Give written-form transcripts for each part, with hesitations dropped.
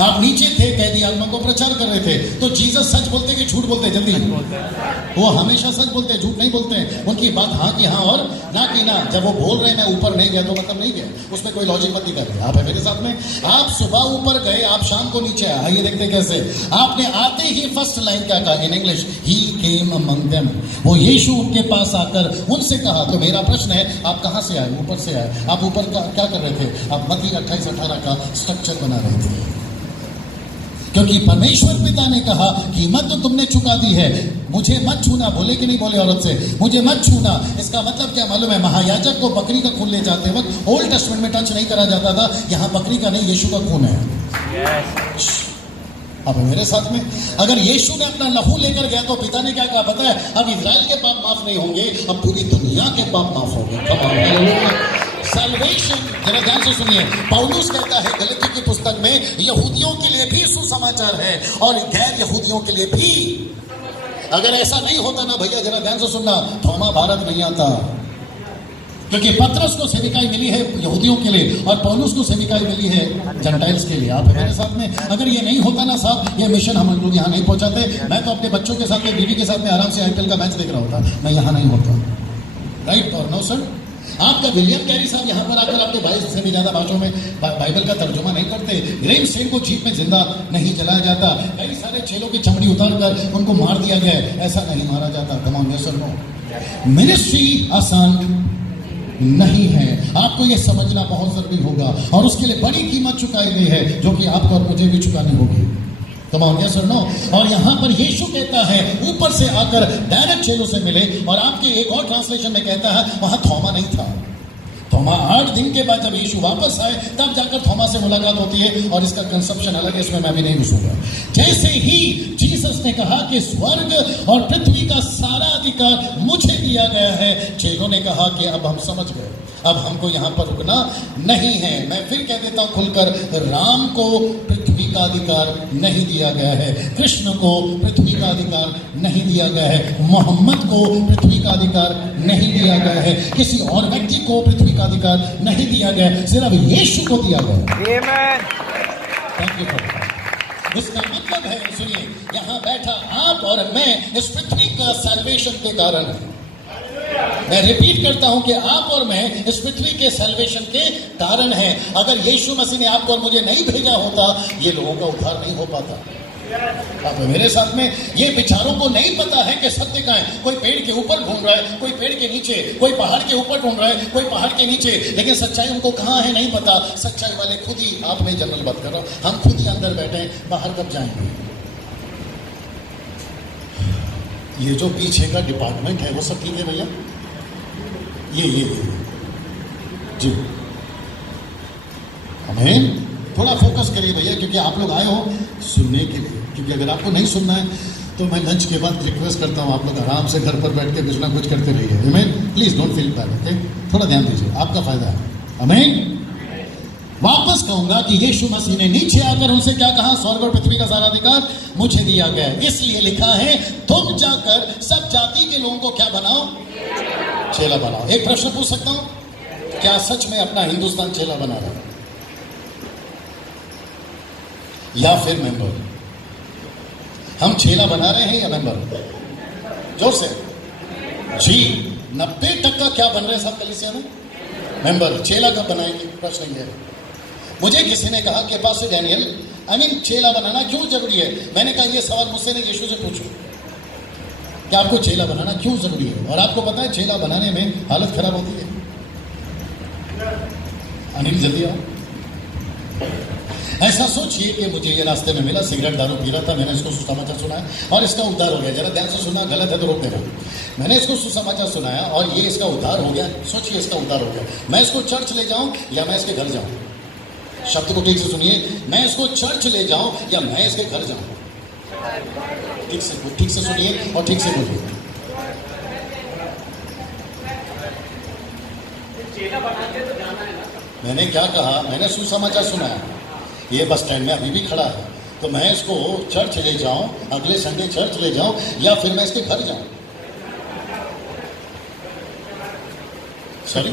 आप नीचे थे, कैदी आत्मा को प्रचार कर रहे थे, तो जीसस सच बोलते कि झूठ बोलते? जल्दी। वो हमेशा सच बोलते हैं, झूठ नहीं बोलते हैं। उनकी बात हाँ की हाँ और ना की ना। जब वो बोल रहे हैं मैं ऊपर नहीं गया तो मतलब नहीं गया, उसमें कोई लॉजिक मत निकालिए। आप है मेरे साथ में? आप सुबह ऊपर गए, आप शाम को नीचे आए। आइए देखते कैसे। आपने आते ही फर्स्ट लाइन क्या कहा in English? He came among them. वो यीशु उनके पास आकर उनसे कहा। तो मेरा प्रश्न है, आप कहां से आए? ऊपर से आए। आप ऊपर का क्या कर रहे थे? आप मत्ती 28-18 का स्ट्रक्चर बना रहे थे, क्योंकि परमेश्वर पिता ने कहा कीमत तो तुमने चुका दी है, मुझे मत छूना। बोले कि नहीं बोले औरत से? मुझे मत छूना। इसका मतलब क्या मालूम है? महायाजक को बकरी का खून ले जाते वक्त ओल्ड टेस्टमेंट में टच नहीं करा जाता था। यहां बकरी का नहीं, यीशु का खून है। अब मेरे साथ में, अगर यीशु ने अपना लहू लेकर गया तो पिता ने क्या कहा पता है? अब इजराइल के पाप माफ नहीं होंगे, अब पूरी दुनिया के पाप माफ होंगे। सैल्वेशन, जरा ध्यान से सुनिए। पौलुस कहता है गलती की पुस्तक में, यहूदियों के लिए भी सुसमाचार है और गैर यहूदियों के लिए भी। अगर ऐसा नहीं होता ना भैया, जरा ध्यान से सुनना, थोमा भारत नहीं आता। क्योंकि पत्रस को सेविकाई मिली है यहूदियों के लिए और पौलुस को सेविकाई मिली है जेंटाइल्स के लिए। आप है मेरे साथ में? अगर ये नहीं होता ना साहब, ये मिशन हम लोग यहाँ नहीं पहुंचाते। मैं तो अपने बच्चों के साथ में, बीवी के साथ में आराम से आईपीएल का मैच देख रहा होता, मैं यहाँ नहीं होता। राइट और नो सर? आपका विलियम कैरी साहब यहाँ पर आकर आपके 22 से भी ज्यादा भाषाओं में बाइबल का तर्जुमा नहीं करते। ग्रेम सेन को जीप में जिंदा नहीं जलाया जाता। कई सारे चेलों की चमड़ी उतार कर उनको मार दिया गया, ऐसा नहीं मारा जाता। तमाम यस और नो। मिनिस्ट्री आसान नहीं है, आपको यह समझना बहुत जरूरी होगा और उसके लिए बड़ी कीमत चुकाई गई है, जो कि आपको और मुझे भी चुकानी होगी। तमाम यस और नो। और यहां पर यीशु कहता है ऊपर से आकर डायरेक्ट चेलों से मिले, और आपके एक और ट्रांसलेशन में कहता है वहां थोमा नहीं था। थोमा 8 दिन के बाद जब यीशु वापस आए तब जाकर थोमा से मुलाकात होती है, और इसका कंसेप्शन अलग है, इसमें मैं भी नहीं घुसूंगा। जैसे ही जीसस ने कहा कि स्वर्ग और पृथ्वी का सारा अधिकार मुझे दिया गया है, चेलों ने कहा कि अब हम समझ गए, अब हमको यहाँ पर रुकना नहीं है। मैं फिर कह देता हूं खुलकर, राम को पृथ्वी का अधिकार नहीं दिया गया है, कृष्ण को पृथ्वी का अधिकार नहीं दिया गया है, मोहम्मद को पृथ्वी का अधिकार नहीं दिया गया है, किसी और व्यक्ति को पृथ्वी का अधिकार नहीं दिया गया है, सिर्फ यीशु को दिया गया है। Thank you for. इसका मतलब है, सुनिए, यहाँ बैठा आप और मैं इस पृथ्वी का सैल्वेशन के कारण है। मैं रिपीट करता हूं कि आप और मैं इस पृथ्वी के सैल्वेशन के कारण हैं। अगर यीशु मसीह ने आपको और मुझे नहीं भेजा होता, ये लोगों का उद्धार नहीं हो पाता। आप मेरे साथ में, ये विचारों को नहीं पता है कि सत्य कहाँ है। कोई पेड़ के ऊपर ढूंढ रहा है, कोई पेड़ के नीचे, कोई पहाड़ के ऊपर ढूंढ रहा है, कोई पहाड़ के नीचे, लेकिन सच्चाई उनको कहाँ है नहीं पता। सच्चाई वाले खुद ही, आप में जनरल बात कर रहा हूं, हम खुद ही अंदर बैठे हैं, बाहर कब जाएंगे? ये जो पीछे का डिपार्टमेंट है वो सब ठीक है भैया? ये जी, हमें थोड़ा फोकस करिए भैया, क्योंकि आप लोग आए हो सुनने के लिए। क्योंकि अगर आपको नहीं सुनना है तो मैं लंच के बाद रिक्वेस्ट करता हूँ आप लोग आराम से घर पर बैठ के कुछ ना कुछ करते रहिए। हमें please don't feel bad, okay? थोड़ा ध्यान दीजिए, आपका फायदा है। हमें वापस कहूंगा कि यीशु मसीह ने नीचे आकर उनसे क्या कहा? स्वर्ग और पृथ्वी का सारा अधिकार मुझे दिया गया है, इसलिए लिखा है तुम जाकर सब जाति के लोगों को क्या बनाओ? चेला बनाओ। एक प्रश्न पूछ सकता हूं, क्या सच में अपना हिंदुस्तान चेला बना रहा है या फिर मेंबर? हम चेला बना रहे हैं या मेंबर? जोर से जी। 90% क्या बन रहे हैं साहब कलीसिया में? मेंबर। चेला कब बनाएंगे? प्रश्न ये है। मुझे किसी ने कहा कि पास्टर डैनियल, चेला बनाना क्यों जरूरी है? मैंने कहा ये सवाल मुझसे नहीं, यीशु से पूछो कि आपको चेला बनाना क्यों जरूरी है। और आपको पता है चेला बनाने में हालत खराब होती है। अनिल जल्दी आओ। ऐसा सोचिए कि मुझे ये रास्ते में मिला, सिगरेट दारू पी रहा था, मैंने इसको सुसमाचार सुनाया और इसका उद्धार हो गया। जरा ध्यान से सुनना, गलत है तो रोक देना। मैंने इसको सुसमाचार सुनाया और ये इसका उद्धार हो गया। सोचिए इसका उद्धार हो गया। मैं इसको चर्च ले जाऊं या मैं इसके घर जाऊं? शब्द को ठीक से सुनिए, मैं इसको चर्च ले जाऊं या मैं इसके घर जाऊं? ठीक से सुनिए और ठीक से बोलिए। मैंने क्या कहा? मैंने सुसमाचार सुनाया, ये बस स्टैंड में अभी भी खड़ा है, तो मैं इसको चर्च ले जाऊं, अगले संडे चर्च ले जाऊं या फिर मैं इसके घर जाऊं? सॉरी,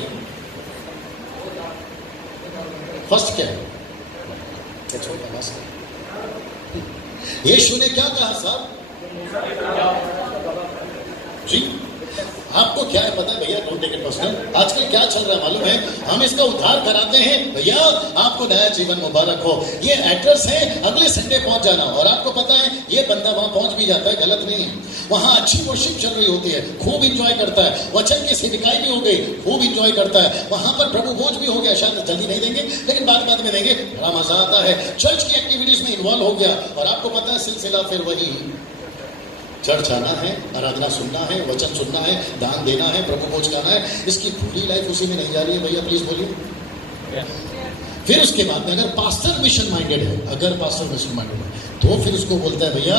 फर्स्ट क्या है? छोड़ना बस। यीशु ने क्या कहा साहब जी? आपको क्या है पता है भैया? Don't take it personal. आजकल क्या चल रहा है मालूम है? हम इसका उद्धार कराते हैं भैया, आपको नया जीवन मुबारक हो। ये एड्रेस है, अगले संडे पहुंच जाना। और आपको पता है ये बंदा वहां पहुंच भी जाता है, गलत नहीं है। वहां अच्छी वर्शिप चल रही होती है, खूब इंजॉय करता है, वचन की सिखाई भी हो गई, खूब इंजॉय करता है। वहां पर प्रभु भोज भी हो गया, शायद जल्दी नहीं देंगे लेकिन बाद में देंगे, बड़ा मजा आता है। चर्च की एक्टिविटीज में इन्वॉल्व हो गया और आपको पता है सिलसिला फिर वही, चर्च आना है, आराधना सुनना है, वचन सुनना है, दान देना है, प्रभु भोज खाना है। इसकी पूरी लाइफ उसी में नहीं जा रही है भैया, प्लीज बोलिए। फिर उसके बाद में अगर पास्टर मिशन माइंडेड है, अगर पास्टर मिशन माइंडेड है तो फिर उसको बोलता है भैया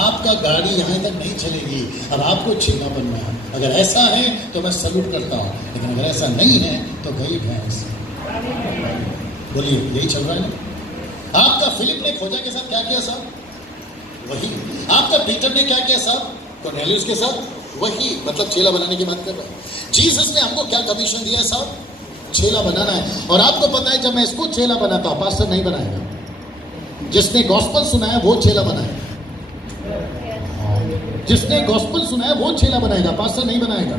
आपका गाड़ी यहां तक नहीं चलेगी, अब आपको चेला बनना है। अगर ऐसा है तो मैं सल्यूट करता हूं, लेकिन अगर ऐसा नहीं है तो गई भैंस। बोलिए, यही चल रहा है ना? आपका फिलिप ने खोजा के साथ क्या किया साहब? वही। आपका पीटर ने क्या किया साहब? कॉर्नेलियस के साथ वही, मतलब चेला बनाने की बात कर रहा है। जीसस ने हमको क्या कमीशन दिया है साहब? चेला बनाना है। और आपको पता है जब मैं इसको चेला बनाता हूं, पास्टर नहीं बनाएगा। जिसने गॉस्पल सुना है वो चेला बनाएगा, जिसने गॉस्पल सुना है वो चेला बनाएगा, पास्टर नहीं बनाएगा।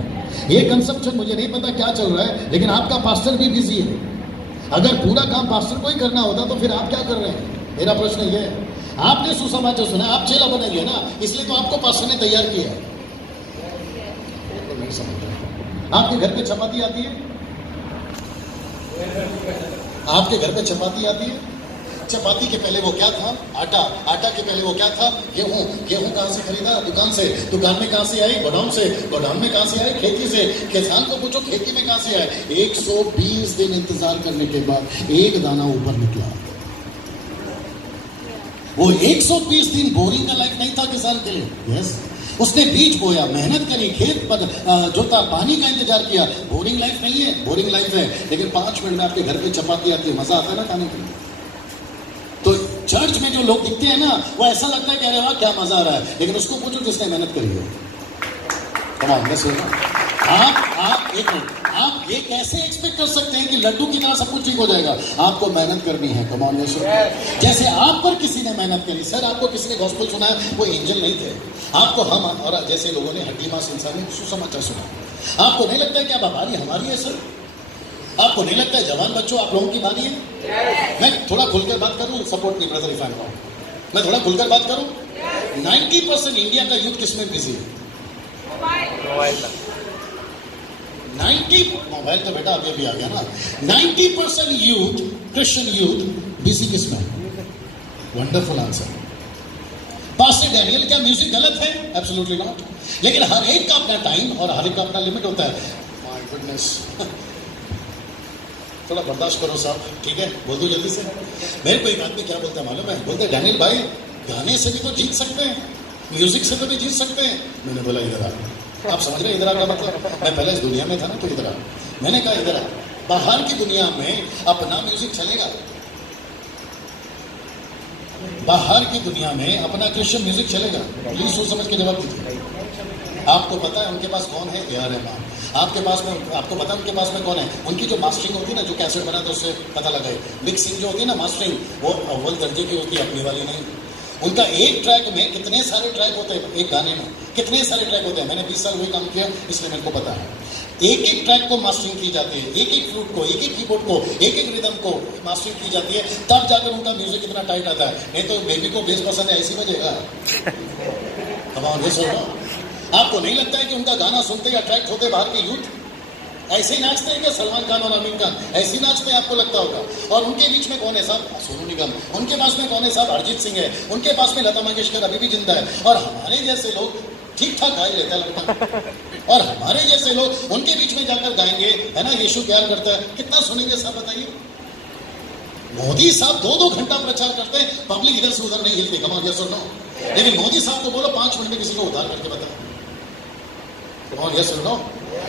ये कंसेप्शन मुझे नहीं पता क्या चल रहा है, लेकिन आपका पास्टर भी बिजी है। अगर पूरा काम पास्टर को ही करना होता तो फिर आप क्या कर रहे हैं? मेरा प्रश्न ये है, आपने सुसमाचार सुना, आप चेला बनेंगे ना, इसलिए तो आपको पास्टर ने तैयार किया। नहीं समझ रहे। आपके घर पे चपाती आती है? आपके घर पे चपाती आती है? चपाती के पहले वो क्या था? आटा। आटा के पहले वो क्या था? गेहूं। गेहूं कहां से खरीदा? दुकान से। दुकान में कहां से आई? गोडाउन से। गोडाउन में कहां से आई? खेती से। किसान को पूछो खेती में कहां से आए? 120 दिन इंतजार करने के बाद एक दाना ऊपर निकला। वो 120 दिन बोरिंग का लाइफ नहीं था किसान के लिए। यस, उसने बीज बोया, मेहनत करी, खेत पर जोता, पानी का इंतजार किया। बोरिंग लाइफ नहीं है, बोरिंग लाइफ है। लेकिन 5 मिनट में आपके घर पे चपाती आती है, मजा आता है ना खाने के लिए। तो चर्च में जो लोग दिखते हैं ना, वो ऐसा लगता है कि अरे वाह क्या मजा आ रहा है, लेकिन उसको पूछो जिसने मेहनत करी है। आप ये कैसे एक्सपेक्ट कर सकते हैं कि लड्डू की तरह सब कुछ ठीक हो जाएगा? आपको मेहनत करनी है। कम ऑन, जैसे आप पर किसी ने मेहनत करी। सर आपको किसी ने गॉस्पेल सुना है, वो एंजल नहीं थे। आपको हम और जैसे लोगों ने हड्डी मांस इंसानी सुसमाचार सुना। आपको नहीं लगता है कि अब आबादी हमारी है सर? आपको नहीं लगता है जवान बच्चों आप लोगों की बानी है? मैं थोड़ा खुलकर बात करूं, सपोर्ट नहीं brother if I am wrong. मैं थोड़ा खुलकर बात करूं, 90% इंडिया का यूथ किसमें बिजी है? मोबाइल तो बेटा अभी आ गया ना। 90% यूथ, क्रिश्चियन यूथ बिजी किसमें? Wonderful answer. पास्टर डैनियल, क्या म्यूजिक गलत है? Absolutely not. लेकिन हर एक का अपना टाइम और हर एक का अपना लिमिट होता है। माय गुडनेस, थोड़ा बर्दाश्त करो साहब, ठीक है? बोल दो जल्दी से। मेरे को एक आदमी क्या बोलता है मालूम है? बोलते डैनियल भाई गाने से भी तो जीत सकते हैं, म्यूजिक से तो भी जीत सकते हैं। मैंने बोला इधर आ। आप समझ रहे इधर आ का मतलब? मैं पहले इस दुनिया में था ना, तो इधर आ। मैंने कहा इधर आ, बाहर की दुनिया में अपना म्यूजिक चलेगा, बाहर की दुनिया में अपना क्रिश्चियन म्यूजिक चलेगा? प्लीज सोच समझ के जवाब दीजिए। आपको पता है उनके पास कौन है? A R Rahman. आपके पास में, आपको पता है उनके पास में कौन है? उनकी जो मास्टरिंग होती है ना, जो कैसेट बनाते हैं उससे पता लगा है। मिक्सिंग जो होती है ना, मास्टरिंग, वो अव्वल दर्जे की होती है, अपनी वाली नहीं। उनका एक ट्रैक में कितने सारे ट्रैक होते हैं, एक गाने में कितने सारे ट्रैक होते हैं। मैंने 20 साल वही काम किया, इसलिए मेरे को पता है। एक एक ट्रैक को मास्टरिंग की जाती है, एक एक फ्लूट को, एक एक कीबोर्ड को, एक एक रिदम को मास्टरिंग की जाती है, तब जाकर उनका म्यूजिक इतना टाइट आता है। नहीं तो बेबी को बेस पसंद है, ऐसी बजेगा। आपको नहीं लगता है कि उनका गाना सुनते या अट्रैक्ट होते बाहर के यूथ? ऐसे ही नाचते हैं क्या सलमान खान और आमिर खान? ऐसे ही नाचते हैं, आपको लगता होगा। और उनके बीच में कौन है साहब? सोनू निगम। उनके पास में कौन है साहब? अरिजीत सिंह है। उनके पास में लता मंगेशकर अभी भी जिंदा है। और हमारे जैसे लोग ठीक ठाक गा लेता है लगता। और हमारे जैसे लोग उनके बीच में जाकर गाएंगे, है ना, यीशु प्यार करता है, कितना सुनेंगे साहब बताइए? मोदी साहब 2-2 घंटा प्रचार करते हैं, पब्लिक इधर से उधर नहीं हिलती। कमाल, यस और नो? लेकिन मोदी साहब को बोलो 5 मिनट में किसी को उधार करके बताओ। कमाल, यस और नो?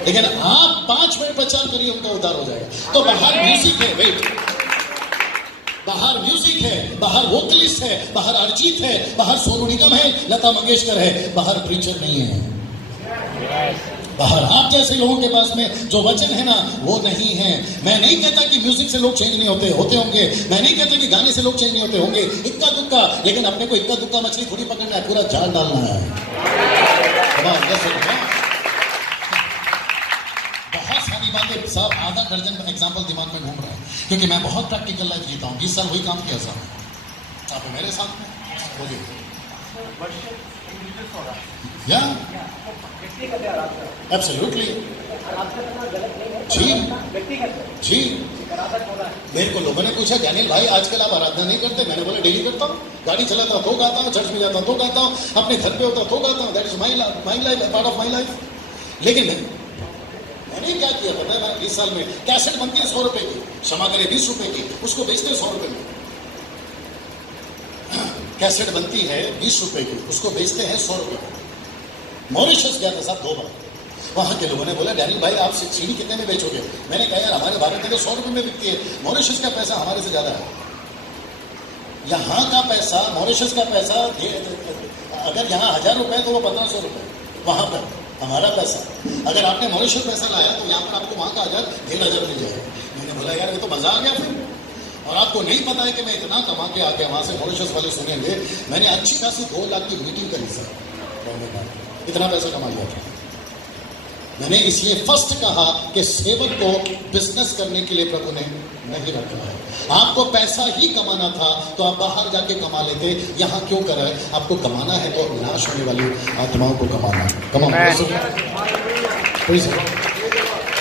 लेकिन आप 5 मिनट प्रचार करिए, उनका उद्धार हो जाएगा। तो बाहर म्यूजिक है, वेट, बाहर म्यूजिक है, बाहर वोकलिस्ट है, बाहर अरिजीत है, बाहर सोनू निगम है, लता मंगेशकर है, बाहर प्रीचर नहीं है। बाहर आप जैसे लोगों के पास में जो वचन है ना वो नहीं है। मैं नहीं कहता कि म्यूजिक से लोग चेंज नहीं होते होंगे। मैं नहीं कहता कि गाने से लोग चेंज नहीं होते होंगे, इक्का दुक्का, लेकिन अपने को इक्का दुक्का मछली थोड़ी पकड़ना है, पूरा जाल डालना है। बहुत सारी बातें साहब, आधा दर्जन एग्जाम्पल दिमाग में घूम रहा है, क्योंकि मैं बहुत प्रैक्टिकल लाइफ जीता हूँ। 20 साल वही काम किया साहब। आप मेरे साथ में बोलिए या एब्सोल्युटली जी जी। मेरे को लोगों ने पूछा डैनियल भाई आजकल आप आराधना नहीं करते? मैंने बोला डेली करता हूँ, गाड़ी चलाता हूँ तो गाता हूँ, चर्च में जाता हूँ तो गाता हूँ, अपने घर पे होता हूँ तो गाता हूँ। That is my life, part of my life. लेकिन मैंने क्या किया पता है, 20 साल में कैसेट बनती है 100 रुपए की, क्षमा करे 20 रुपए की, उसको बेचते हैं 100 रुपए में। कैसेट बनती है 20 रुपए की, उसको बेचते हैं 100 रुपए में। मॉरिशस गया था साहब 2 बार, वहां के लोगों ने बोला डैनियल भाई आप सीडी कितने में बेचोगे? मैंने कहा यार हमारे भारत में तो 100 रुपए में बिकती है, मॉरिशस का पैसा हमारे से ज्यादा है। यहाँ का पैसा, मॉरिशस का पैसा, अगर यहाँ 1000 रुपए तो वो 1500 रुपए वहां पर हमारा पैसा। अगर आपने मॉरिशस पैसा लाया तो यहाँ पर आपको वहां का 1000 मिल जाएगा। मैंने बोला यार ये तो मजा आ गया फिर। और आपको नहीं पता है कि मैं इतना कमा के आ गया, वहां से मॉरिशस वाले सुनेंगे मैंने अच्छी खासी 2 लाख की मीटिंग करी सर, इतना पैसा कमा लिया था मैंने। इसलिए फर्स्ट कहा कि सेवक को बिजनेस करने के लिए प्रभु ने नहीं रखा है। आपको पैसा ही कमाना था तो आप बाहर जाके कमा लेते, यहाँ क्यों कर रहे? आपको कमाना है तो नाश होने वाली आत्माओं को कमाना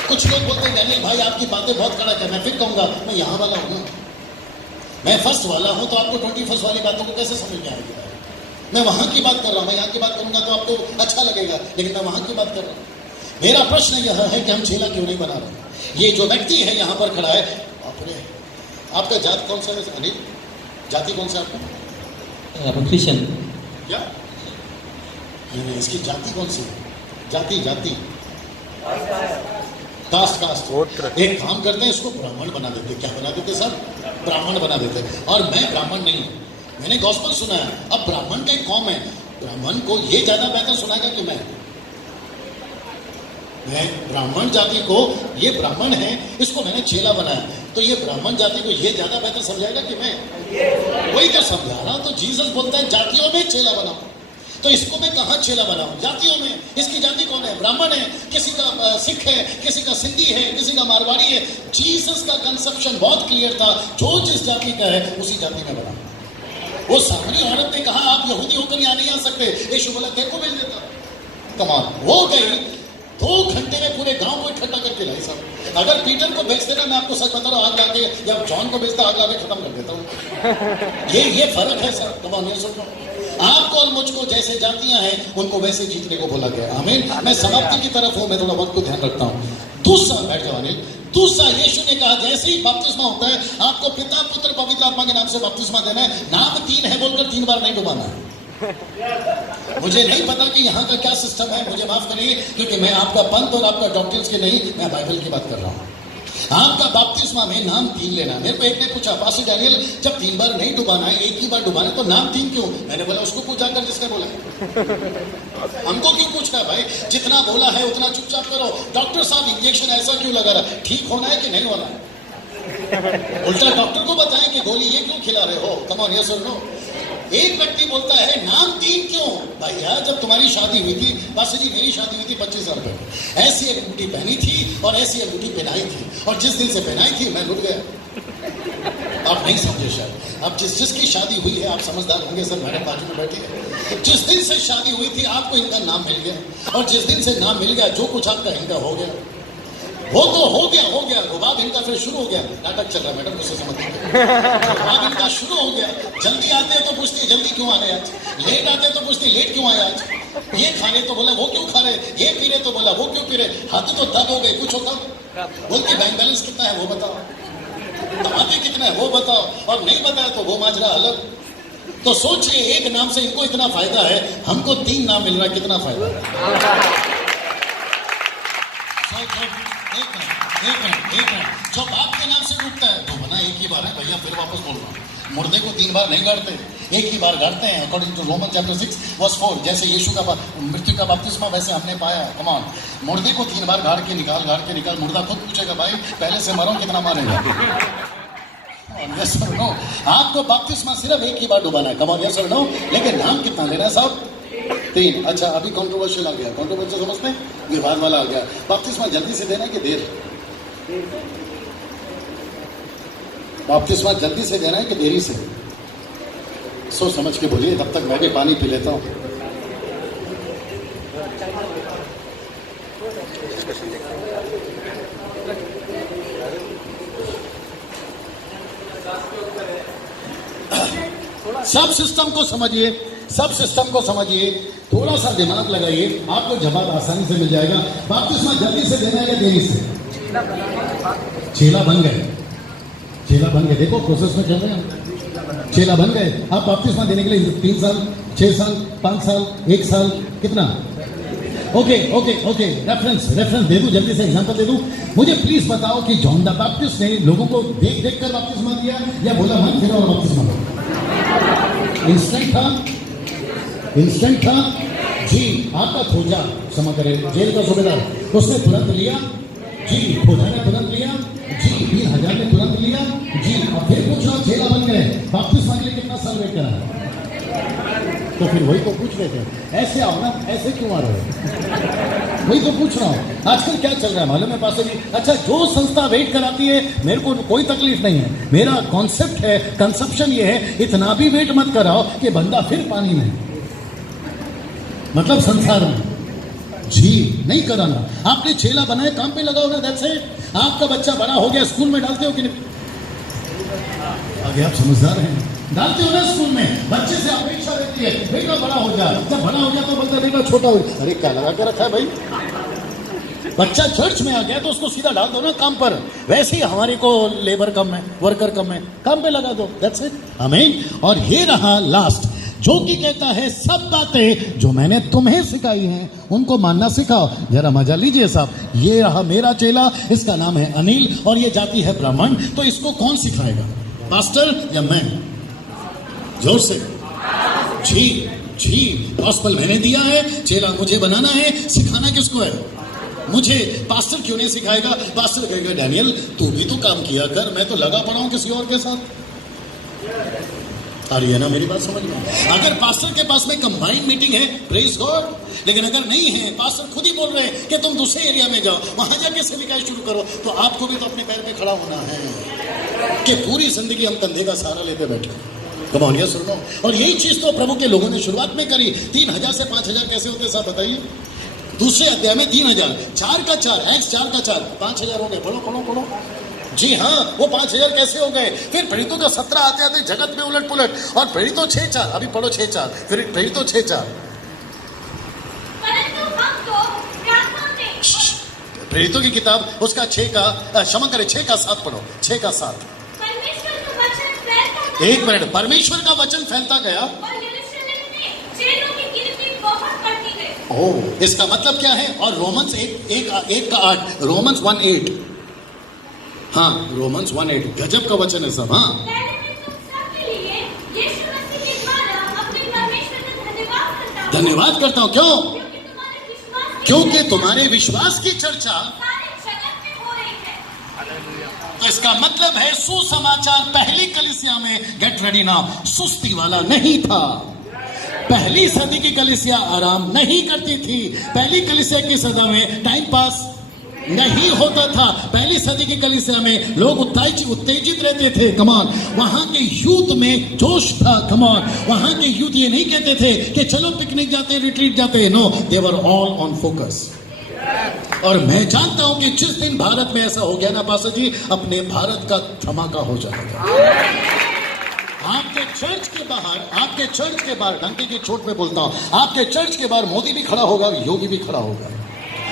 कुछ लोग बोलते हैं डैनियल भाई आपकी बातें बहुत कड़क है। मैं फिर कहूंगा मैं यहाँ वाला हूँ ना, मैं फर्स्ट वाला हूँ, तो आपको 21st वाली बातों को कैसे समझ में आएगी? मैं वहां की बात कर रहा हूं, मैं यहाँ की बात करूंगा तो आपको अच्छा लगेगा, लेकिन मैं वहां की बात कर रहा हूं। मेरा प्रश्न यह है कि हम चेला क्यों नहीं बना रहे? ये जो व्यक्ति है यहाँ पर खड़ा है, अपने आपका जात कौन सा है अनिल? जाति कौन सा आपका? क्रिश्चियन। क्या नहीं, इसकी जाति कौन सी है? जाति कास्ट। एक काम करते हैं, इसको ब्राह्मण बना देते। क्या बना देते सर? ब्राह्मण बना देते। और मैं ब्राह्मण नहीं हूं, मैंने गॉस्पेल सुना है। अब ब्राह्मण का एक कौम है, ब्राह्मण को ये ज्यादा बेहतर सुनाएगा कि मैं ब्राह्मण जाति को, ये ब्राह्मण है इसको मैंने चेला बनाया, तो ये ब्राह्मण जाति को ये ज्यादा बेहतर समझाएगा कि मैं? वही तो समझा रहा हूं। तो जीसस बोलता है जातियों में चेला बनाओ, तो इसको मैं कहां चेला बनाऊं? जातियों में। इसकी जाति कौन है? ब्राह्मण है, किसी का सिख है, किसी का सिंधी है, किसी का मारवाड़ी है। जीसस का कंसेप्शन बहुत क्लियर था, जो जिस जाति का है उसी जाति में बना। वो सामने औरत ने कहा आप यहूदी होकर यहाँ नहीं आ सकते, यीशु बोला तेरे को भेज देता। कमाल हो गई। 2 घंटे में पूरे गांव को इकट्ठा करके लाई साहब। अगर पीटर को भेज देना, मैं आपको सच बता रहा हूँ, आग लाके, या जॉन को भेजता आग लाके खत्म कर देता हूँ। ये फर्क है सर। कमाल नहीं सुन रहा। आपको और मुझको जैसे जातियां हैं उनको वैसे जीतने को बोला गया। आमीन। मैं समाप्ति की तरफ हूं, मैं थोड़ा वक्त को ध्यान रखता हूं। दूसरा बैठ जाओ अनिल। दूसरा, यीशु ने कहा जैसे ही बपतिस्मा होता है आपको पिता पुत्र पवित्र आत्मा के नाम से बपतिस्मा देना है। नाम 3 है बोलकर 3 बार नहीं डुबाना है। मुझे नहीं पता कि यहाँ का क्या सिस्टम है, मुझे माफ करिए, क्योंकि मैं आपका पंथ और आपका डॉक्टर्स के नहीं, मैं बाइबल की बात कर रहा हूँ। आपका बपतिस्मा में नाम 3 लेना। मेरे को एक ने पूछा पास्टर डैनियल जब 3 बार नहीं डुबाना है, एक ही बार डुबाना है, तो नाम 3 क्यों? मैंने बोला उसको पूछा कर जिसने बोला। हमको क्यों पूछ रहा है भाई? जितना बोला है उतना चुपचाप करो। डॉक्टर साहब इंजेक्शन ऐसा क्यों लगा रहा है? ठीक होना है कि नहीं होना है? उल्टा डॉक्टर को बताएं कि गोली ये क्यों खिला रहे हो। कम ऑन, यस और नो। एक व्यक्ति बोलता है नाम 3 क्यों? भैया जब तुम्हारी शादी हुई थी, पास्टर जी मेरी शादी हुई थी 25 साल पहले, ऐसी एक अंगूठी पहनी थी और ऐसी अंगूठी पहनाई थी, और जिस दिन से पहनाई थी मैं लुट गया। आप नहीं समझे शायद। अब जिसकी शादी हुई है आप समझदार होंगे सर, मैडम बाजू में बैठी है। जिस दिन से शादी हुई थी आपको इनका नाम मिल गया, और जिस दिन से नाम मिल गया जो कुछ आपका इनका हो गया। वो तो हो गया। रुबाब इनका फिर शुरू हो गया। नाटक चल रहा है मैडम, मुझसे समझते रुबाब इनका शुरू हो गया। जल्दी आते तो पूछती जल्दी क्यों आ गए आज, लेट आते तो पूछती लेट क्यों आया आज। ये खा रहे तो बोला वो क्यों खा रहे, ये पी रहे तो बोला वो क्यों पी रहे। हाथ तो दब हो गए, कुछ होता बोलती बैंक बैलेंस कितना है वो बताओ, कमाते कितना है वो बताओ, और नहीं बताया तो वो माजरा अलग। तो सोचिए एक नाम से इनको इतना फायदा है, हमको 3 नाम मिल रहा है, कितना फायदा है। एक मिनट, जो बाप के नाम से डूबता है तो बना एक ही बार है भैया, फिर वापस बोल रहा हूं, मुर्दे को 3 बार नहीं गाड़ते। एक ही बार गाड़ते हैं according to Roman chapter 6 verse 4। जैसे यीशु का मृत्यु का बपतिस्मा वैसे हमने पाया। कम ऑन, मुर्दे को 3 बार गाड़ के निकाल। मुर्दा खुद पूछेगा भाई पहले से मरो कितना मारेगा। यस और नो, आपको बपतिस्मा सिर्फ एक ही बार डुबाना है। कम ऑन, यस और नो, लेकिन नाम कितना लेना है साहब? 3। अच्छा, अभी कंट्रोवर्शियल आ गया। कंट्रोवर्शियल समझते हैं, विवाद वाला आ गया। बपतिस्मा जल्दी से देना है कि देर? बपतिस्मा जल्दी से देना है कि देरी से? सोच समझ के बोलिए, तब तक मैं भी पानी पी लेता हूं। सब सिस्टम को समझिए, सब सिस्टम को समझिए, थोड़ा सा दिमाग लगाइए, आपको जवाब आसानी से मिल जाएगा। बपतिस्मा जल्दी से देना है या देरी से? चेला बन गए, चेला बन गए। देखो प्रोसेस में चल रहे हैं, चेला बन गए। आप बपतिस्मा देने के लिए 3 साल, 6 साल, 5 साल, 1 साल, कितना? ओके ओके ओके, रेफरेंस दे दूं, जल्दी से एग्जांपल दे दूं। मुझे प्लीज बताओ कि जॉन द बैप्टिस्ट ने लोगों को देख देख कर बपतिस्मा दिया या बोला मन फिरा और बपतिस्मा दो? इंस्टेंट था, इंस्टेंट था जी। आपका खोजा, क्षमा करें, जेल का सूबेदार, उसने तुरंत लिया जी। खोजा ने तुरंत लिया जी। 3000 ने तुरंत लिया जी। अब फिर पूछ रहा, चेला बन गए, बपतिस्मा के लिए कितना साल वेट करा? तो फिर वही तो पूछ रहे थे, ऐसे आओ ना, ऐसे क्यों आ रहे हो? वही तो पूछ रहा हूँ। आजकल क्या चल रहा है मालूम है पास जी? अच्छा, जो संस्था वेट कराती है मेरे को कोई तकलीफ नहीं है। मेरा कॉन्सेप्ट है, कंसेप्शन ये है, इतना भी वेट मत कराओ कि बंदा फिर पानी में, मतलब संसार में जी नहीं कराना। आपने चेला बनाए, काम पे लगाओ ना, दैट्स इट। आपका बच्चा बड़ा हो गया, स्कूल में डालते हो कि नहीं? आगे आप समझदार हैं, डालते हो ना स्कूल में। बच्चे से अपेक्षा रहती है बेटा बड़ा हो जाए, जब बड़ा हो गया तो बोलता बेटा छोटा हो। अरे क्या लगा के रखा है भाई? बच्चा चर्च में आ गया तो उसको सीधा डाल दो ना काम पर। वैसे ही हमारे को लेबर कम है, वर्कर कम है, काम पे लगा दो, दैट्स इट। आमीन। और ये रहा लास्ट, जो कि कहता है सब बातें जो मैंने तुम्हें सिखाई हैं उनको मानना सिखाओ। जरा मजा लीजिए साहब, ये रहा मेरा चेला, इसका नाम है अनिल और ये जाति है ब्राह्मण। तो इसको कौन सिखाएगा, पास्टर या मैं? जोर से जी जी। गॉस्पेल मैंने दिया है, चेला मुझे बनाना है, सिखाना किसको है? मुझे। पास्टर क्यों नहीं सिखाएगा? पास्टर कहेगा डैनियल तू भी तो काम किया कर, मैं तो लगा पड़ा हूं किसी और के साथ। आ रही है ना मेरी बात समझ में? अगर पास्टर के पास में कंबाइंड मीटिंग है, प्रेज गॉड। लेकिन अगर नहीं है, पास्टर खुद ही बोल रहे हैं कि तुम दूसरे एरिया में जाओ, वहां जाके सेविकाई शुरू करो, तो आपको भी तो अपने पैर पे खड़ा होना है कि पूरी जिंदगी हम कंधे का सहारा लेते बैठे। कम ऑन, यस और नो। और यही चीज तो प्रभु के लोगों ने शुरुआत में करी। 3000 से 5000 कैसे होते साहब बताइए? दूसरे अध्याय में 3000, 4 का 4, एक्स 4 का 4, 5000 हो गए। पढ़ो पढ़ो पढ़ो जी हाँ। वो 5000 कैसे हो गए? फिर प्रेरितों का 17 आते आते जगत में उलट पुलट, और प्रेरितों 6-4, अभी पढ़ो 6-4, फिर प्रेरितों 6-4। प्रेरितों की किताब उसका 6 का, क्षमा करें 6 का 7 पढ़ो, 6 का 7। एक मिनट, परमेश्वर का वचन फैलता गया ओह, इसका मतलब क्या है? और रोमन्स 1 का 8, रोमन्स 1:8, हाँ रोमन्स 1:8, गजब का वचन है सब। हाँ, धन्यवाद करता हूं। क्यों? क्योंकि तुम्हारे विश्वास की चर्चा, तो इसका मतलब है सुसमाचार पहली कलीसिया में, गेट रेडी नाउ, सुस्ती वाला नहीं था। पहली सदी की कलीसिया आराम नहीं करती थी। पहली कलीसिया की सदा में टाइम पास नहीं होता था। पहली सदी की कलीसिया में लोग उत्तेजित रहते थे। कमान, वहां के यूथ में जोश था। कमान, वहां के यूथ ये नहीं कहते थे कि चलो पिकनिक जाते हैं, रिट्रीट जाते हैं। No, they were all on focus. और मैं जानता हूं कि जिस दिन भारत में ऐसा हो गया ना पासा जी, अपने भारत का धमाका हो जाएगा। आपके चर्च के बाहर, डंके की चोट में बोलता हूं, आपके चर्च के बाहर मोदी भी खड़ा होगा, योगी भी खड़ा होगा,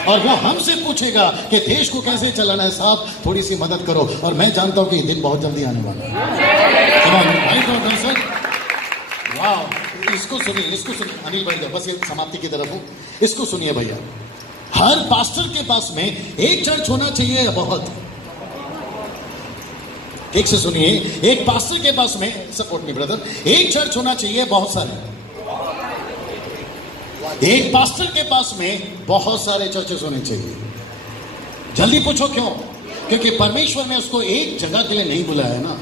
और वो हमसे पूछेगा कि देश को कैसे चलाना है साहब, थोड़ी सी मदद करो। और मैं जानता हूं कि दिन बहुत जल्दी आने वाला है। वाह, इसको सुनिए अनिल भाई, बस ये समाप्ति की तरफ हूं, इसको सुनिए भैया। हर पास्टर के पास में एक चर्च होना चाहिए, बहुत एक से सुनिए, एक पास्टर के पास में, सपोर्ट मी ब्रदर, एक चर्च होना चाहिए बहुत सारे, एक पास्टर के पास में बहुत सारे चर्चेस होने चाहिए। जल्दी पूछो क्यों? क्योंकि परमेश्वर ने उसको एक जगह के लिए नहीं बुलाया ना।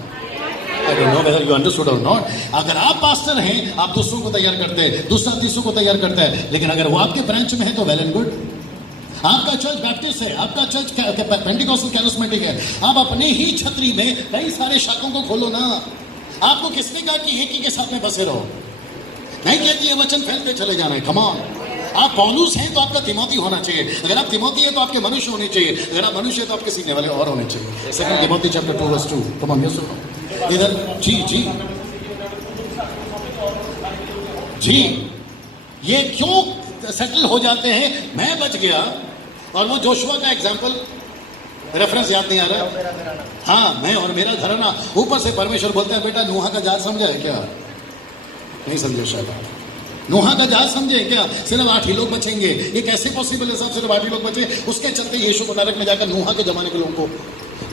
I don't know whether you understood or not. अगर आप पास्टर हैं, आप दूसरों को तैयार करते हैं, दूसरा तीसरों को तैयार करता है, लेकिन अगर वो आपके ब्रांच में है तो वेल एंड गुड। आपका चर्च बैप्टिस्ट है, आपका चर्च पेंटिकॉस्टल कैरिस्मेटिक है, आप अपने ही छतरी में कई सारे शाखों को खोलो ना। आपको किसने कहा कि एक ही के साथ में बसे रहो? नहीं कहती ये वचन फैलते चले जाना है। कम ऑन, आप पौलुस हैं तो आपका तिमोथी होना चाहिए, अगर आप तिमोथी है तो आपके मनुष्य होने चाहिए, अगर आप मनुष्य है तो आपके सीखने वाले और होने चाहिए। Second Timothy chapter 2:2। Come on, yes सुनो इधर। जी जी जी, ये क्यों सेटल हो जाते हैं? मैं बच गया और वो जोशुआ का एग्जाम्पल, रेफरेंस याद नहीं आ रहा। हाँ, मैं और मेरा घराना। ऊपर से परमेश्वर बोलते हैं बेटा नूहा का जहाज समझा है क्या? नहीं समझे शायद। नूहा का जहाज समझे क्या? सिर्फ 8 ही लोग बचेंगे। ये कैसे पॉसिबल है साहब, सिर्फ 8 ही लोग बचे? उसके चलते यीशु को नरक में जाकर नूहा के जमाने के लोगों को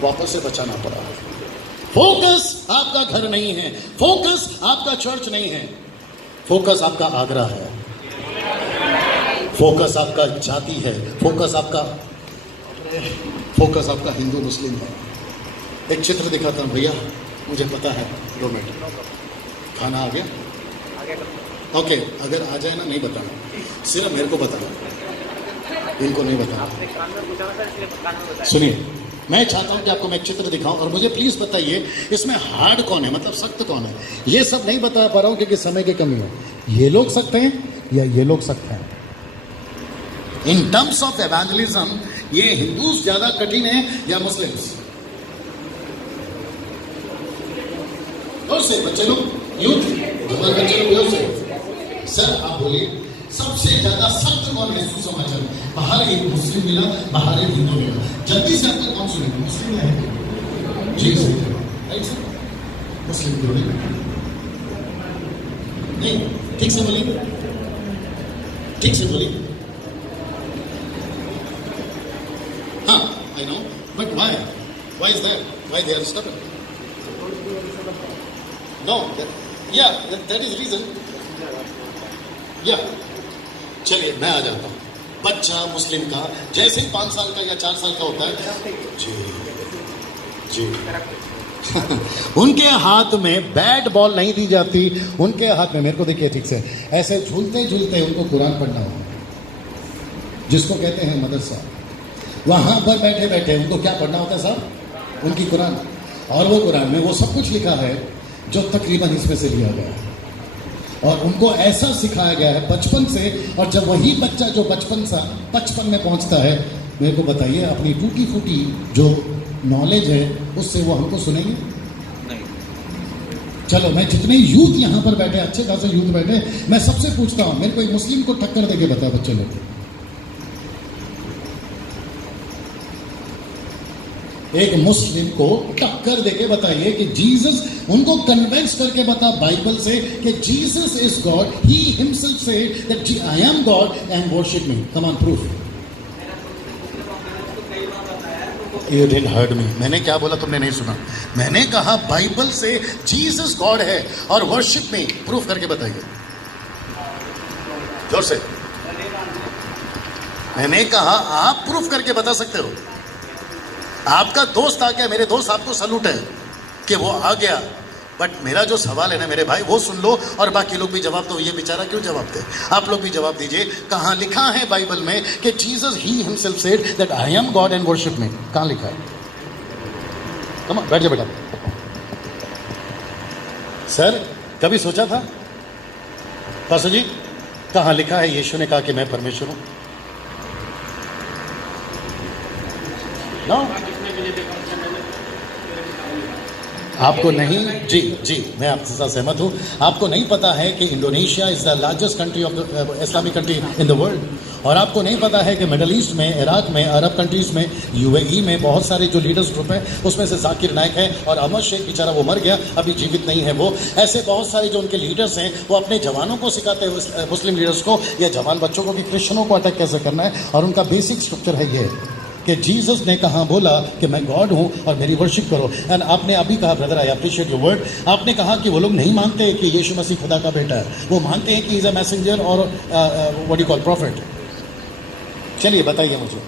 वापस से बचाना पड़ा। फोकस आपका घर नहीं है, फोकस आपका चर्च नहीं है, फोकस आपका आगरा है, फोकस आपका जाति है, फोकस आपका हिंदू मुस्लिम है। एक चित्र दिखाता हूं भैया, मुझे पता है। 2 मिनट, खाना आ गया? ओके, अगर आ जाए ना, नहीं बताना, सिर्फ मेरे को बताना, इनको नहीं बताना। सुनिए, मैं चाहता हूं कि आपको मैं एक चित्र दिखाऊं और मुझे प्लीज बताइए इसमें हार्ड कौन है, मतलब सख्त कौन है। ये सब नहीं बता पा रहा हूं क्योंकि समय की कमी है। ये लोग सख्त हैं या ये लोग सख्त हैं? इन टर्म्स ऑफ एवेंजलिज्म ये हिंदूज ज्यादा कठिन है या मुस्लिम्स? और से बच्चे लोग, यूथ, हमारे बच्चे लोग यूथ से। सर आप बोलिए, सबसे ज्यादा सख्त कौन है सुसमाचार में? बाहर एक मुस्लिम मिला, बाहर एक हिंदू मिला, जल्दी से आपको कौन सुनेगा? मुस्लिम है जी सर, राइट सर, मुस्लिम जोड़े नहीं, ठीक से बोलिए, ठीक से बोलिए। हाँ, I know, but why is that? Why they are stubborn? No, yeah that is reason. या चलिए मैं आ जाता हूं। बच्चा मुस्लिम का जैसे ही 5 साल का या 4 साल का होता है, जी जी उनके हाथ में बैट बॉल नहीं दी जाती, उनके हाथ में, मेरे को देखिए ठीक से, ऐसे झूलते झूलते उनको कुरान पढ़ना होगा, जिसको कहते हैं मदरसा। वहां पर बैठे बैठे उनको क्या पढ़ना होता है साहब? उनकी कुरान। और वो कुरान में वो सब कुछ लिखा है जो तकरीबन इसमें से लिया गया है, और उनको ऐसा सिखाया गया है बचपन से। और जब वही बच्चा जो बचपन में पहुंचता है, मेरे को बताइए अपनी टूटी फूटी जो नॉलेज है उससे वो हमको सुनेंगे नहीं। चलो, मैं जितने यूथ यहाँ पर बैठे, अच्छे खासे यूथ बैठे, मैं सबसे पूछता हूँ, मेरे को एक मुस्लिम को टक्कर देके बता बच्चे लोग, एक मुस्लिम को टक्कर देके बताइए कि जीसस, उनको कन्विंस करके बता बाइबल से कि Jesus is God, he himself said that I am God and worship me. Come on, proof. You didn't heard me. मैंने क्या बोला तुमने नहीं सुना? मैंने कहा बाइबल से जीसस गॉड है और वर्शिप में, प्रूफ करके बताइए जोर से। मैंने कहा आप प्रूफ करके बता सकते हो। आपका दोस्त आ गया, मेरे दोस्त, आपको सलूट है कि वो आ गया, बट मेरा जो सवाल है ना मेरे भाई, वो सुन लो और बाकी लोग भी जवाब दो। ये बेचारा क्यों जवाब दे? आप लोग भी जवाब दीजिए। कहाँ लिखा है बाइबल में कि Jesus he himself said that I am God and worship me? कहाँ लिखा है? कम ऑन, बैठ जा बेटा। सर कभी सोचा था पास्टर जी, कहाँ लिखा है यीशु ने कहा कि मैं परमेश्वर हूं? नो, आपको नहीं? जी जी, मैं आपके साथ सहमत हूँ। आपको नहीं पता है कि Indonesia is the largest country of the Islamic country in the world, और आपको नहीं पता है कि मिडल ईस्ट में, इराक में, अरब कंट्रीज में, यूएई में बहुत सारे जो लीडर्स ग्रुप हैं, उसमें से जाकिर नाइक है और अहमद शेख, बेचारा वो मर गया, अभी जीवित नहीं है वो। ऐसे बहुत सारे जो उनके लीडर्स हैं, वो अपने जवानों को सिखाते हैं, मुस्लिम लीडर्स को या जवान बच्चों को, कि क्रिश्चियनों को अटैक कैसे करना है, और उनका बेसिक स्ट्रक्चर है ये। कि जीसस ने कहा बोला कि मैं गॉड हूं और मेरी वर्शिप करो। एंड आपने अभी कहा brother, I appreciate your word, आपने कहा कि वो लोग नहीं मानते कि यीशु मसीह खुदा का बेटा है, वो मानते हैं कि इज अ मैसेंजर और व्हाट यू कॉल प्रॉफिट। चलिए बताइए मुझे।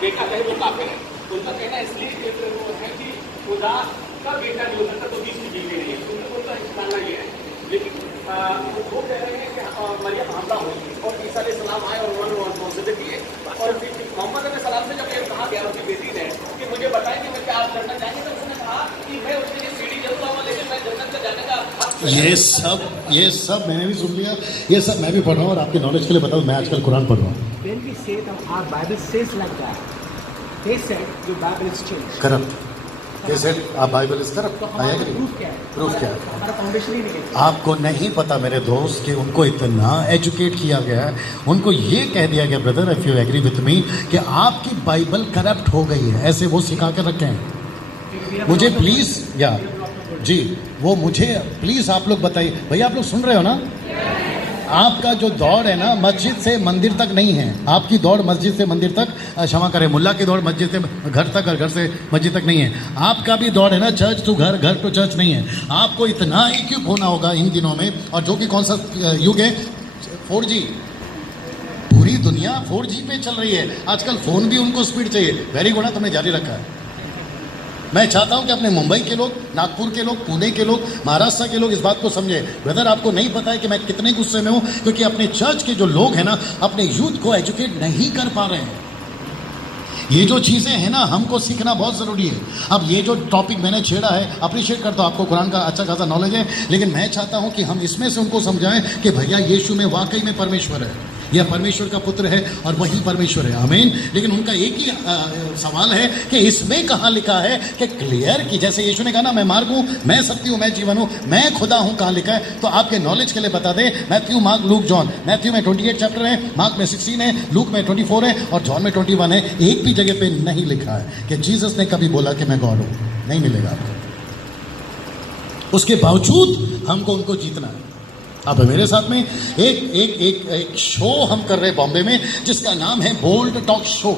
बेटा कहे वो काफिर है, उनका कहना इसलिए कि वो है कि खुदा का बेटा जो होता है तो बीच की बीवी नहीं है, उनका बोलता है मानना ये है। लेकिन वो कह रहे हैं कि मरियम हमला हुई और ईसा अलैहिस्सलाम आए और उन्होंने रिस्पॉन्सिबिलिटी किए। और फिर मोहम्मद अलैहिस्सलाम से जब ये कहा गया उनकी बेटी ने कि मुझे बताएं कि मैं क्या आप करना चाहेंगे, तो उसने कहा कि मैं उसके लिए सीढ़ी जरूर आऊंगा, लेकिन मैं जन्नत में जाने का ये सब मैंने भी सुन लिया, ये सब मैं भी पढ़ रहा हूँ और आपके नॉलेज के लिए बताऊँ, मैं आजकल कुरान पढ़ रहा हूँ। When we say that our Bible says like that, they said your Bible is changed. Corrupt, they said our Bible is corrupt. तो I हमारा agree. प्रूफ क्या है? प्रूफ क्या है? हमारा फाउंडेशन ही नहीं है। आपको नहीं पता मेरे दोस्त कि उनको इतना एजुकेट किया गया है, उनको ये कह दिया गया brother if you agree with me कि आपकी बाइबल करप्ट हो गई है, ऐसे वो सिखा कर रखे हैं। मुझे प्लीज या जी वो मुझे प्लीज आप लोग बताइए भैया, आप लोग सुन रहे हो ना? आपका जो दौड़ है ना मस्जिद से मंदिर तक नहीं है, आपकी दौड़ मस्जिद से मंदिर तक, क्षमा करें, मुल्ला की दौड़ मस्जिद से घर तक और घर से मस्जिद तक नहीं है। आपका भी दौड़ है ना चर्च टू घर, घर टू चर्च नहीं है। आपको इतना इक्विप होना होगा इन दिनों में, और जो कि कौन सा युग है, 4G, पूरी दुनिया 4G पे चल रही है आजकल, फोन भी उनको स्पीड चाहिए। वेरी गुड, तुमने जारी रखा है। मैं चाहता हूं कि अपने मुंबई के लोग, नागपुर के लोग, पुणे के लोग, महाराष्ट्र के लोग इस बात को समझे। ब्रदर आपको नहीं पता है कि मैं कितने गुस्से में हूं, क्योंकि अपने चर्च के जो लोग हैं ना अपने यूथ को एजुकेट नहीं कर पा रहे हैं। ये जो चीज़ें हैं ना हमको सीखना बहुत ज़रूरी है। अब ये जो टॉपिक मैंने छेड़ा है, अप्रिशिएट करता हूँ, आपको कुरान का अच्छा खासा नॉलेज है, लेकिन मैं चाहता हूँ कि हम इसमें से उनको समझाएं कि भैया यीशु में वाकई में परमेश्वर है, यह परमेश्वर का पुत्र है और वही परमेश्वर है, आमीन। लेकिन उनका एक ही सवाल है कि इसमें कहाँ लिखा है कि क्लियर कि जैसे यीशु ने कहा ना मैं मार्ग हूँ, मैं सत्य हूँ, मैं जीवन हूँ, मैं खुदा हूँ, कहाँ लिखा है? तो आपके नॉलेज के लिए बता दें, Matthew, mark, look, John. Matthew में 28 चैप्टर है, मार्क में 16 है, लूक में 24 है और जॉन में 21 है। एक भी जगह पे नहीं लिखा है कि जीसस ने कभी बोला कि मैं गॉड हूँ, नहीं मिलेगा आपको। उसके बावजूद हमको उनको जीतना है। अब मेरे साथ में एक शो हम कर रहे हैं बॉम्बे में जिसका नाम है बोल्ड टॉक शो,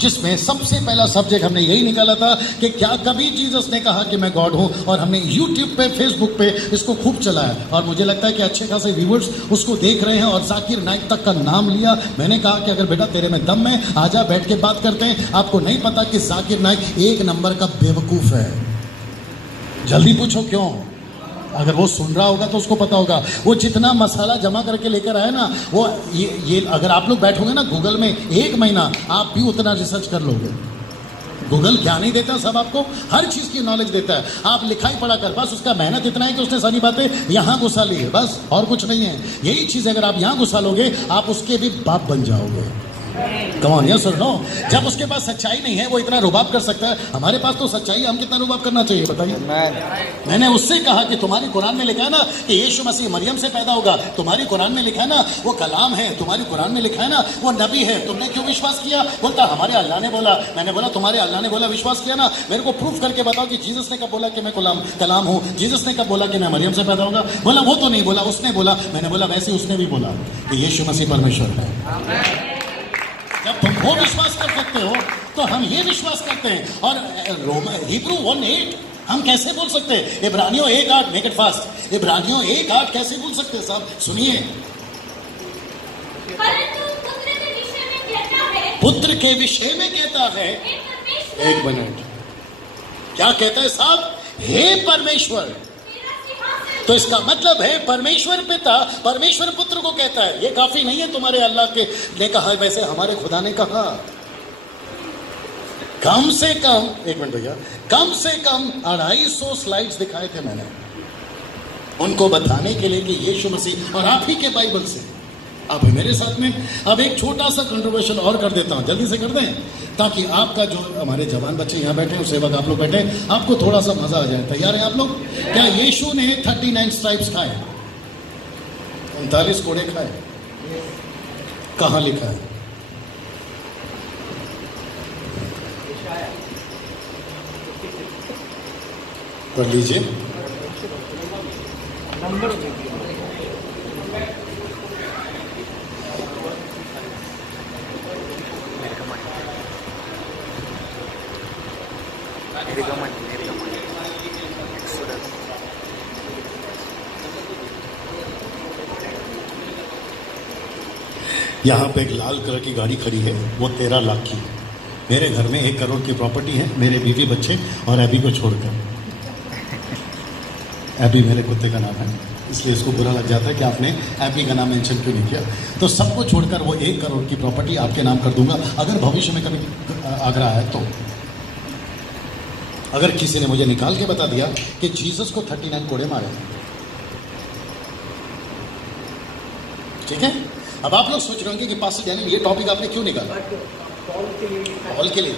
जिसमें सबसे पहला सब्जेक्ट हमने यही निकाला था कि क्या कभी जीसस ने कहा कि मैं गॉड हूं, और हमने यूट्यूब पे, फेसबुक पे इसको खूब चलाया और मुझे लगता है कि अच्छे खासे व्यूवर्स उसको देख रहे हैं। और जाकिर नाइक तक का नाम लिया। मैंने कहा कि अगर बेटा तेरे में दम है आजा बैठ के बात करते हैं। आपको नहीं पता कि जाकिर नाइक एक नंबर का बेवकूफ है। जल्दी पूछो क्यों? अगर वो सुन रहा होगा तो उसको पता होगा। वो जितना मसाला जमा करके लेकर आया ना, वो ये अगर आप लोग बैठोगे ना गूगल में 1 महीना, आप भी उतना रिसर्च कर लोगे। गूगल क्या नहीं देता, सब आपको हर चीज की नॉलेज देता है। आप लिखाई पढ़ा कर, बस उसका मेहनत इतना है कि उसने सारी बातें यहाँ घुसा ली है, बस और कुछ नहीं है। यही चीज अगर आप यहाँ घुसा लोगे आप उसके भी बाप बन जाओगे। कम ऑन, यस और नो? जब उसके पास सच्चाई नहीं है वो इतना रुबाब कर सकता है, हमारे पास तो सच्चाई, हम कितना रुबाब करना चाहिए बताइए? मैंने उससे कहा कि तुम्हारी कुरान में लिखा है ना कि यीशु मसीह मरियम से पैदा होगा, तुम्हारी कुरान में लिखा है ना वो कलाम है, तुम्हारी कुरान में लिखा है ना वो नबी है, तुमने क्यों विश्वास किया? बोलता हमारे अल्लाह ने बोला। मैंने बोला तुम्हारे अल्लाह ने बोला, विश्वास किया ना? मेरे को प्रूफ करके बताओ कि जीसस ने कब बोला कि मैं कलाम हूँ? जीसस ने कब बोला कि मैं मरियम से पैदा होगा? बोला वो तो नहीं बोला, उसने बोला। मैंने बोला वैसे उसने भी बोला कि यीशु मसीह परमेश्वर है। जब तुम वो विश्वास कर सकते हो तो हम ये विश्वास करते हैं। और हिब्रू 1:8 हम कैसे बोल सकते हैं? इब्रानियों 1:8, मेक इट फास्ट, इब्रानियों 1:8 कैसे बोल सकते हैं साहब? सुनिए, पुत्र के विषय में कहता है, एक मिनट, क्या कहता है साहब? हे परमेश्वर। तो इसका मतलब है परमेश्वर पिता परमेश्वर पुत्र को कहता है। ये काफी नहीं है तुम्हारे अल्लाह के ने कहा, वैसे हमारे खुदा ने कहा। कम से कम, एक मिनट भैया, कम से कम 250 स्लाइड्स दिखाए थे मैंने उनको बताने के लिए कि यीशु मसीह, और आप ही के बाइबल से। अब मेरे साथ में अब एक छोटा सा कंट्रोवर्शियल और कर देता हूं, जल्दी से कर दें, ताकि आपका जो हमारे जवान बच्चे यहाँ बैठे हैं, सेवक आप लोग बैठे हैं, आपको थोड़ा सा मजा आ जाए। तैयार हैं आप लोग? क्या यीशु ने 39 स्ट्राइप्स खाए, 39 कोड़े खाए? कहाँ लिखा है? पढ़ लीजिए। नंबर यहाँ पे एक लाल कलर की गाड़ी खड़ी है, वो 13 लाख की है। मेरे घर में 1 करोड़ की प्रॉपर्टी है, मेरे बीवी बच्चे और एबी को छोड़कर। एबी मेरे कुत्ते का नाम है, इसलिए इसको बुरा लग जाता है कि आपने एबी का नाम मेंशन क्यों नहीं किया। तो सबको छोड़कर वो 1 करोड़ की प्रॉपर्टी आपके नाम कर दूंगा, अगर भविष्य में कभी आगरा है तो। अगर किसी ने मुझे निकाल के बता दिया कि जीसस को 39 कोड़े मारे, ठीक है। अब आप लोग सोच रहे होंगे कि पास्टर डैनियल ये टॉपिक आपने क्यों निकाला? पॉल के लिए।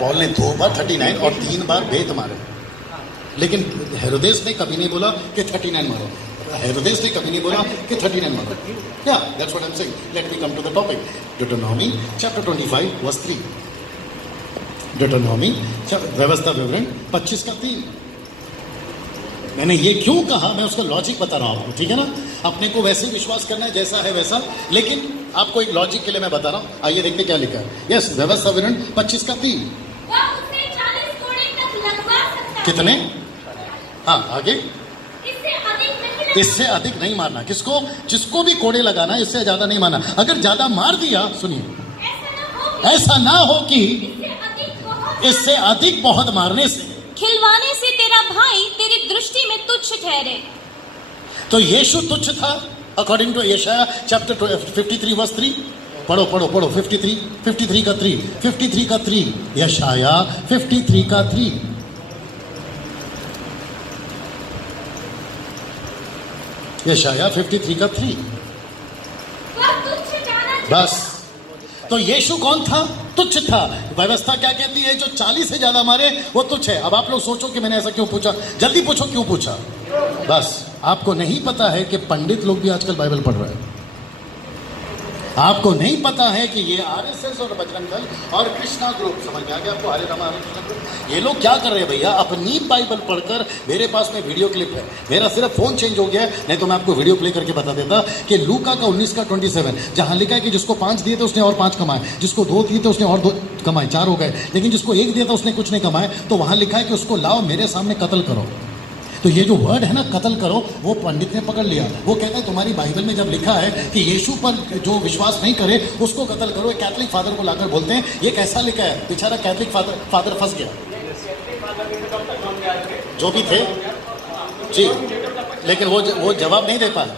पॉल ने 2 बार 39 और 3 बार भेद मारे, लेकिन हेरोदेस ने कभी नहीं बोला कि 39 मारो। हेरोदेस ने कभी नहीं बोला कि 39 मारो। Yeah that's what I am saying. Let me come to the topic. Deuteronomy chapter 25 verse 3। Deuteronomy व्यवस्था विवरण 25 का 3। मैंने ये क्यों कहा, मैं उसका लॉजिक बता रहा हूं आपको, ठीक है ना। अपने को वैसे ही विश्वास करना है जैसा है वैसा, लेकिन आपको एक लॉजिक के लिए मैं बता रहा हूं। आइए देखते क्या लिखा है। यस, व्यवस्था विवरण 25 का 3। कितने? हाँ, आगे। इससे अधिक नहीं मारना। किसको? जिसको भी कोड़े लगाना, इससे ज्यादा नहीं मारना। अगर ज्यादा मार दिया, सुनिए, ऐसा ना हो कि इससे अधिक बहुत मारने से, खिलवाने से तेरा भाई तेरी दृष्टि में तुच्छ ठहरे। तो यीशु तुच्छ था अकॉर्डिंग टू यशाया चैप्टर 53 वर्स 3। पढ़ो पढ़ो पढ़ो। 53 का 3। 53 का 3। यशाया 53 का 3। यशाया 53 का 3। बस। तो यीशु कौन था? तुच्छ था। व्यवस्था क्या कहती है? जो 40 से ज्यादा मारे वो तुच्छ है। अब आप लोग सोचो कि मैंने ऐसा क्यों पूछा, जल्दी पूछो क्यों पूछा। बस, आपको नहीं पता है कि पंडित लोग भी आजकल बाइबल पढ़ रहे हैं। आपको नहीं पता है कि ये आरएसएस और बजरंग दल और कृष्णा ग्रुप, समझ में आ गया आपको? हरे रामा हरे कृष्णा ग्रुप, ये लोग क्या कर रहे हैं भैया? अपनी बाइबल पढ़कर, मेरे पास में वीडियो क्लिप है, मेरा सिर्फ फोन चेंज हो गया है, नहीं तो मैं आपको वीडियो प्ले करके बता देता कि लूका का 19 का 27 जहां लिखा है कि जिसको 5 दिए थे उसने और 5 कमाए, जिसको 2 दिए थे उसने और 2 कमाए, 4 हो गए, लेकिन जिसको 1 दिया था उसने कुछ नहीं कमाए। तो वहां लिखा है कि उसको लाओ मेरे सामने कत्ल करो। तो ये जो वर्ड है ना, कत्ल करो, वो पंडित ने पकड़ लिया। वो कहता है तुम्हारी बाइबल में जब लिखा है कि यीशु पर जो विश्वास नहीं करे उसको कत्ल करो, कैथलिक फादर को लाकर बोलते हैं ये कैसा लिखा है? बेचारा कैथलिक फादर फंस गया। जो भी थे जी, लेकिन वो जवाब नहीं दे पाए।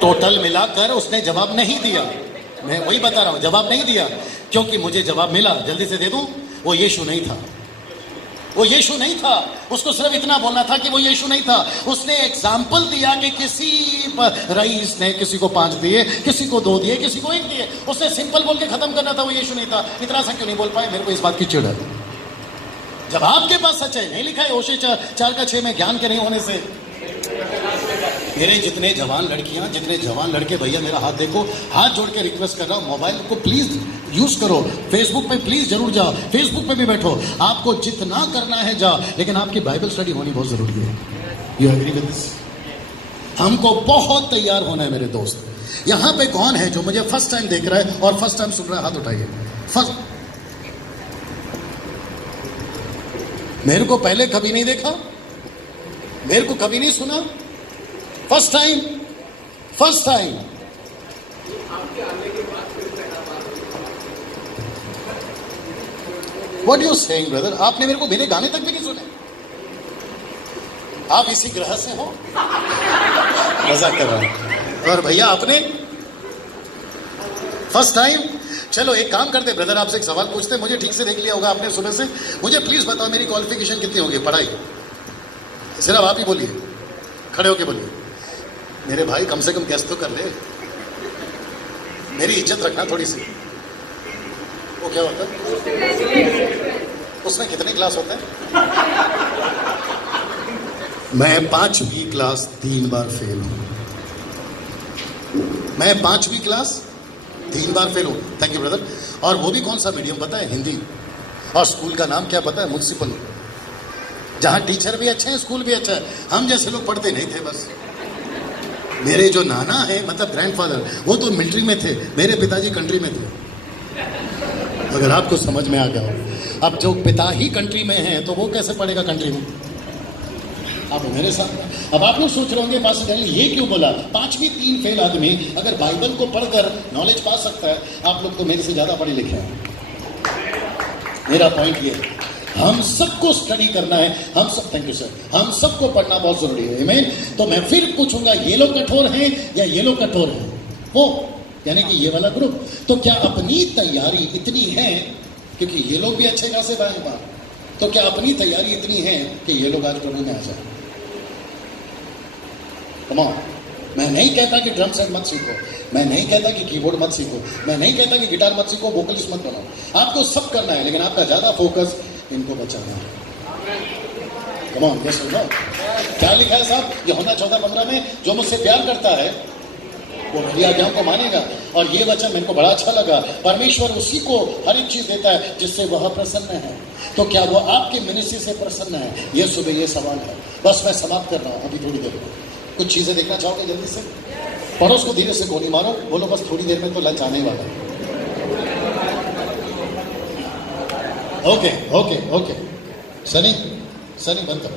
टोटल मिलाकर उसने जवाब नहीं दिया। मैं वही बता रहा हूं, जवाब नहीं दिया, क्योंकि मुझे जवाब मिला, जल्दी से दे दूं। वो यीशु नहीं था। वो यीशु नहीं था। उसको सिर्फ इतना बोलना था कि वो यीशु नहीं था। उसने एग्जाम्पल दिया कि किसी रईस ने किसी को 5 दिए, किसी को 2 दिए, किसी को 1 दिए। उसने सिंपल बोल के खत्म करना था, वो यीशु नहीं था। इतना सा क्यों नहीं बोल पाए? मेरे को इस बात की चिढ़ है। जब आपके पास सच है, नहीं लिखा है होशे 4 का 6 में ज्ञान के नहीं होने से। मेरे जितने जवान लड़कियां, जितने जवान लड़के, भैया मेरा हाथ देखो, हाथ जोड़ के रिक्वेस्ट कर रहा हूं, मोबाइल को प्लीज यूज करो। फेसबुक पे प्लीज जरूर जाओ, फेसबुक पे भी बैठो, आपको जितना करना है जाओ, लेकिन आपकी बाइबल स्टडी होनी बहुत जरूरी है। You agree with this? हमको बहुत तैयार होना है मेरे दोस्त। यहां पे कौन है जो मुझे फर्स्ट टाइम देख रहा है और फर्स्ट टाइम सुन रहा है? हाथ उठाइए। फर्स्ट, मेरे को पहले कभी नहीं देखा, मेरे को कभी नहीं सुना, first time, first time. What you saying brother? आपने मेरे को मेरे गाने तक भी नहीं सुने। आप इसी ग्रह से हो? मजाक कर रहा हूं। और भैया आपने फर्स्ट टाइम? चलो एक काम करते ब्रदर, आपसे एक सवाल पूछते। मुझे ठीक से देख लिया होगा आपने सुबह से। मुझे प्लीज बताओ मेरी क्वालिफिकेशन कितनी होगी पढ़ाई? सिर्फ आप ही बोलिए, खड़े होके बोलिए। मेरे भाई कम से कम कैसे तो कर ले, मेरी इज्जत रखना थोड़ी सी। वो क्या होता है उसमें? कितने क्लास होते हैं? मैं 5वीं क्लास 3 बार फेल हूं। मैं 5वीं क्लास 3 बार फेल हूं। Thank you brother. और वो भी कौन सा मीडियम पता है? हिंदी। और स्कूल का नाम क्या पता है? म्युनिसिपल, जहां टीचर भी अच्छे हैं, स्कूल भी अच्छा है। हम जैसे लोग पढ़ते नहीं थे बस। मेरे जो नाना है मतलब ग्रैंडफादर, वो तो मिलिट्री में थे, मेरे पिताजी कंट्री में थे। अगर आपको समझ में आ गया हो। अब जो पिता ही कंट्री में है तो वो कैसे पढ़ेगा कंट्री में? आप मेरे साथ। अब आप लोग सोच रहे होंगे पास ये क्यों बोला? 5वीं 3 फेल आदमी अगर बाइबल को पढ़कर नॉलेज पा सकता है, आप लोग तो मेरे से ज्यादा पढ़े लिखे हैं। मेरा पॉइंट ये है, हम सबको स्टडी करना है, हम सब, थैंक यू सर, हम सबको पढ़ना बहुत जरूरी है। आमीन। तो मैं फिर पूछूंगा, ये लोग कठोर हैं या ये लोग कठोर हैं? वो यानी कि ये वाला ग्रुप। तो क्या अपनी तैयारी इतनी है, क्योंकि ये लोग भी अच्छे खासे बाएं बात, तो क्या अपनी तैयारी इतनी है कि ये लोग आज प्रभु में आ जाए? Come on. मैं नहीं कहता कि ड्रम सेट मत सीखो, मैं नहीं कहता कि कीबोर्ड मत सीखो, मैं नहीं कहता कि गिटार मत सीखो, वोकलिस्ट मत बनाओ। आपको सब करना है, लेकिन आपका ज्यादा फोकस इनको बचाना है। कम ऑन, यस और नो? क्या लिखा है साहब यूहन्ना 14:15 में? जो मुझसे प्यार करता है वो मेरी आज्ञाओं को मानेगा। और ये वचन मेरे को बड़ा अच्छा लगा, परमेश्वर उसी को हर एक चीज देता है जिससे वह प्रसन्न है। तो क्या वो आपके मिनिस्ट्री से प्रसन्न है? ये सुबह ये सवाल है। बस मैं समाप्त कर रहा हूं अभी थोड़ी देर में। कुछ चीजें देखना चाहोगे जल्दी से? पड़ोस को धीरे से गोली मारो, बोलो बस थोड़ी देर में तो लंच आने वाला है। Okay okay okay. सनी बंद करो।